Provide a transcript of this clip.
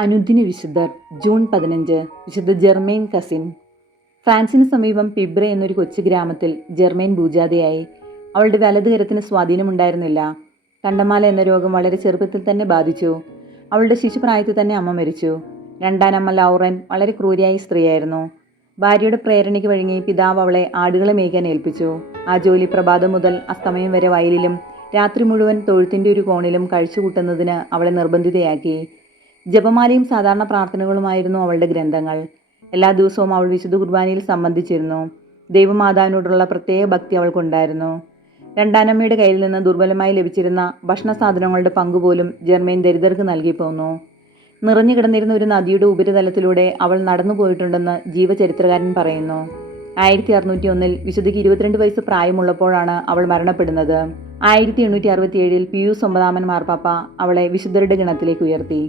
അനുദിന വിശുദ്ധർ ജൂൺ 15 വിശുദ്ധ ജെർമെയിൻ കസിൻ. ഫ്രാൻസിന് സമീപം പിബ്രെ എന്നൊരു കൊച്ചു ഗ്രാമത്തിൽ ജെർമെയിൻ ഭൂജാതയായി. അവളുടെ വലത് കരത്തിന് സ്വാധീനമുണ്ടായിരുന്നില്ല. കണ്ടമാല എന്ന രോഗം വളരെ ചെറുപ്പത്തിൽ തന്നെ ബാധിച്ചു. അവളുടെ ശിശുപ്രായത്തിൽ തന്നെ അമ്മ മരിച്ചു. രണ്ടാനമ്മ ലൗറൻ വളരെ ക്രൂരിയായ സ്ത്രീയായിരുന്നു. ഭാര്യയുടെ പ്രേരണയ്ക്ക് വഴങ്ങി പിതാവ് അവളെ ആടുകളെ മേയ്ക്കാൻ ഏൽപ്പിച്ചു. ആ ജോലി പ്രഭാതം മുതൽ അസ്തമയം വരെ വയലിലും രാത്രി മുഴുവൻ തൊഴുത്തിൻ്റെ ഒരു കോണിലും കഴിച്ചുകൂട്ടുന്നതിന് അവളെ നിർബന്ധിതയാക്കി. ജപമാലയും സാധാരണ പ്രാർത്ഥനകളുമായിരുന്നു അവളുടെ ഗ്രന്ഥങ്ങൾ. എല്ലാ ദിവസവും അവൾ വിശുദ്ധ കുർബാനയിൽ സംബന്ധിച്ചിരുന്നു. ദൈവമാതാവിനോടുള്ള പ്രത്യേക ഭക്തി അവൾക്കുണ്ടായിരുന്നു. രണ്ടാനമ്മയുടെ കയ്യിൽ നിന്ന് ദുർബലമായി ലഭിച്ചിരുന്ന ഭക്ഷണ സാധനങ്ങളുടെ പങ്കുപോലും ജെർമെയിൻ ദരിദ്രർക്ക് നൽകി പോന്നു. നിറഞ്ഞു കിടന്നിരുന്ന ഒരു നദിയുടെ ഉപരിതലത്തിലൂടെ അവൾ നടന്നു പോയിട്ടുണ്ടെന്ന് ജീവചരിത്രകാരൻ പറയുന്നു. 1601 വിശുദ്ധയ്ക്ക് 22 വയസ്സ് പ്രായമുള്ളപ്പോഴാണ് അവൾ മരണപ്പെടുന്നത്. 1867 പിയൂസ് 9 മാർപ്പാപ്പ അവളെ വിശുദ്ധരുടെ ഗണത്തിലേക്ക് ഉയർത്തി.